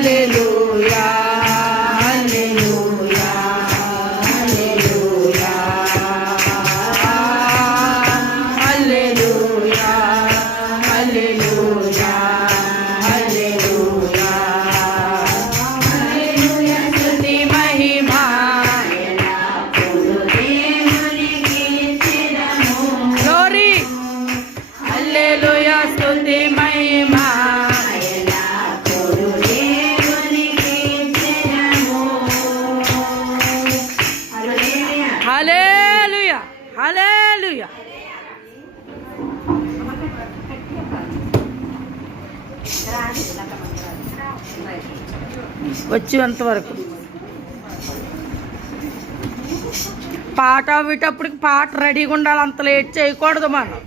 హల్లెలూయా హల్లెలూయా హల్లెలూయా హల్లెలూయా హల్లెలూయా హల్లెలూయా హల్లెలూయా స్తుతి మహిమా గ్లోరీ హల్లెలూయా స్తుతి మహిమా హల్లెలూయా హల్లెలూయా వచ్చేంత వరకు పాట అవ్వేటప్పటికి పాట రెడీగా ఉండాలి, అంత లేట్ చేయకూడదు మనం.